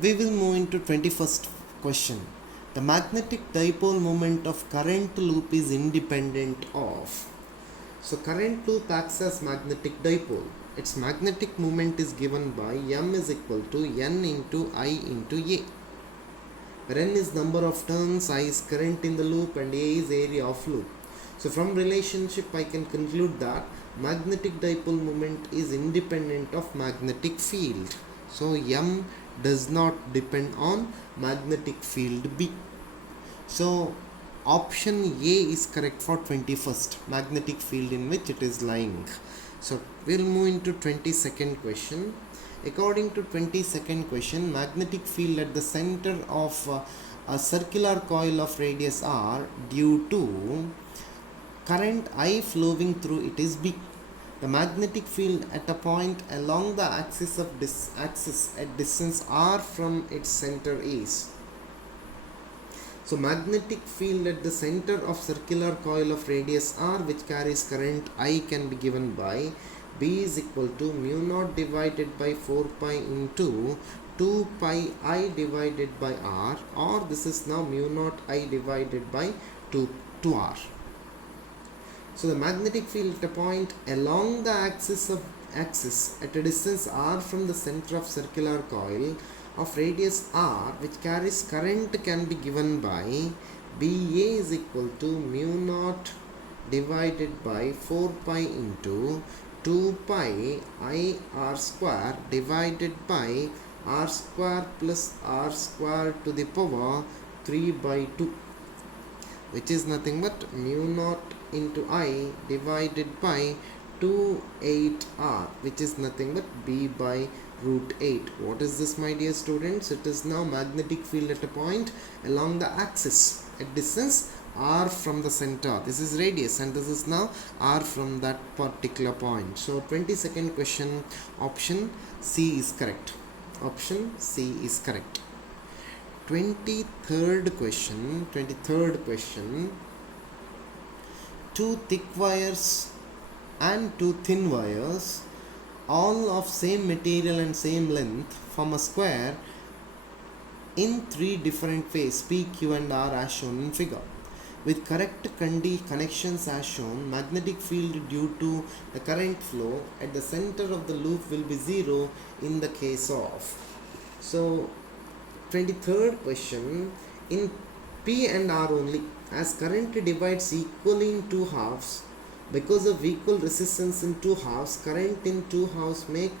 We will move into 21st question. The magnetic dipole moment of current loop is independent of. So current loop acts as magnetic dipole. Its magnetic moment is given by m is equal to n into I into A, where n is number of turns, I is current in the loop, and A is area of loop. So from relationship I can conclude that magnetic dipole moment is independent of magnetic field. So m does not depend on magnetic field B. So option A is correct for 21st, magnetic field in which it is lying. So we'll move into 22nd question. According to 22nd question, magnetic field at the center of a circular coil of radius r due to current I flowing through it is B. The magnetic field at a point along the axis of axis at distance r from its center is. So magnetic field at the center of circular coil of radius r which carries current I can be given by B is equal to mu naught divided by 4 pi into 2 pi I divided by r, or this is now mu naught I divided by 2r. So the magnetic field at a point along the axis at a distance r from the center of circular coil of radius r which carries current can be given by BA is equal to mu naught divided by 4 pi into 2 pi I r square divided by r square plus r square to the power 3 by 2, which is nothing but mu naught into I divided by 2/8r, which is nothing but B by root 8. What is this, my dear students? It is now magnetic field at a point along the axis at distance r from the center. This is radius and this is now r from that particular point. So 22nd question, option C is correct. Option C is correct. 23rd question, two thick wires and two thin wires, all of same material and same length, form a square in three different ways P, Q and R as shown in figure. With correct connections as shown, magnetic field due to the current flow at the center of the loop will be 0 in the case of. So 23rd question, in P and R only, as current divides equally in two halves, because of equal resistance in two halves, current in two halves make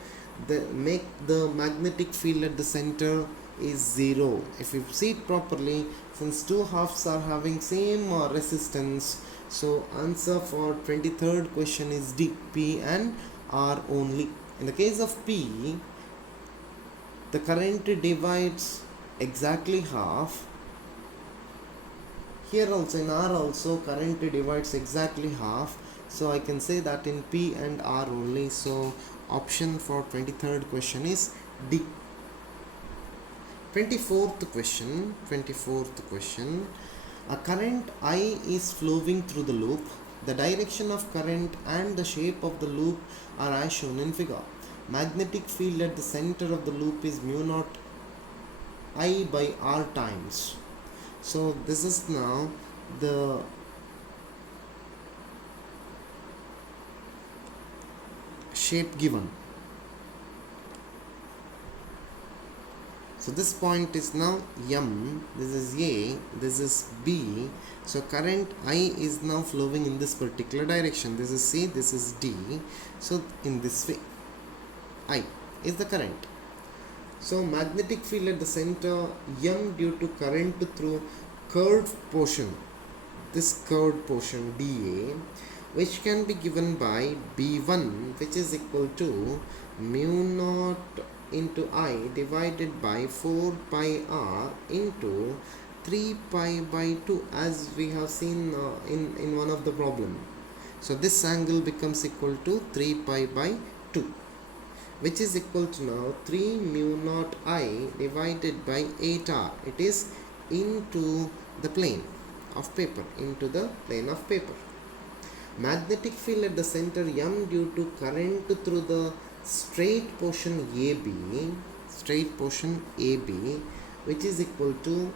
the magnetic field at the center is 0. If you see it properly, since two halves are having same resistance, so answer for 23rd question is D, P and R only. In the case of P, the current divides exactly half. Here also in R also current divides exactly half. So I can say that in P and R only. So option for 23rd question is D. 24th question. A current I is flowing through the loop. The direction of current and the shape of the loop are as shown in figure. Magnetic field at the center of the loop is mu naught I by R times. So this is now the shape given. So this point is now M, this is A, this is B. So current I is now flowing in this particular direction. This is C, this is D. So in this way, I is the current. So magnetic field at the center M due to current through curved portion, this curved portion dA, which can be given by B1, which is equal to mu naught into I divided by 4 pi r into 3 pi by 2, as we have seen in one of the problem. So this angle becomes equal to 3 pi by 2, which is equal to now 3 mu naught I divided by 8r. It is into the plane of paper, Magnetic field at the center M due to current through the straight portion AB. straight portion AB, which is equal to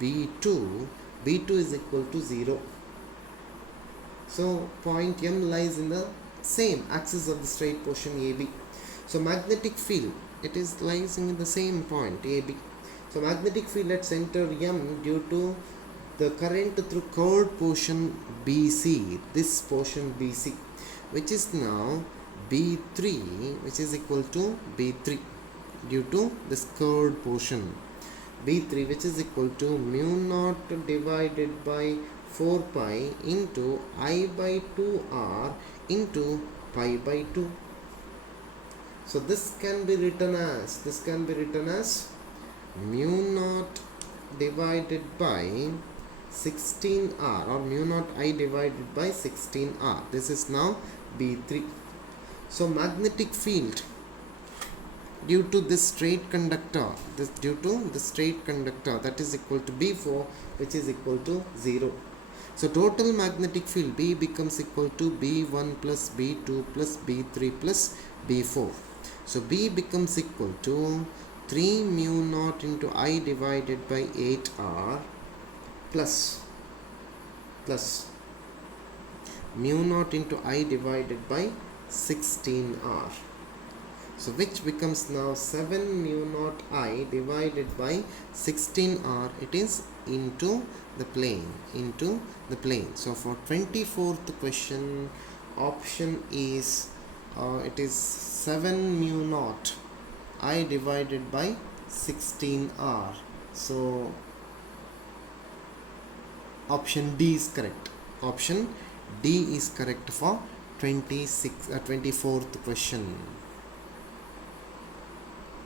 B2. B2 is equal to 0. So point M lies in the same axis of the straight portion AB. So magnetic field, it is lies in the same point AB. So magnetic field at center M due to the current through curved portion BC, this portion BC, which is now B3, which is equal to B3 due to this curved portion B3, which is equal to mu naught divided by 4 pi into I by 2R into pi by 2. So this can be written as mu naught divided by 16R, or mu naught I divided by 16R. This is now B3. So magnetic field due to this straight conductor, that is equal to B4, which is equal to 0. So total magnetic field B becomes equal to B1 plus B2 plus B3 plus B4. So B becomes equal to 3 mu naught into I divided by 8R plus mu naught into I divided by 16R. So which becomes now 7 mu naught I divided by 16R. It is into the plane. So for 24th question, option is it is 7 mu naught I divided by 16R. So option D is correct. Option D is correct for 24th question.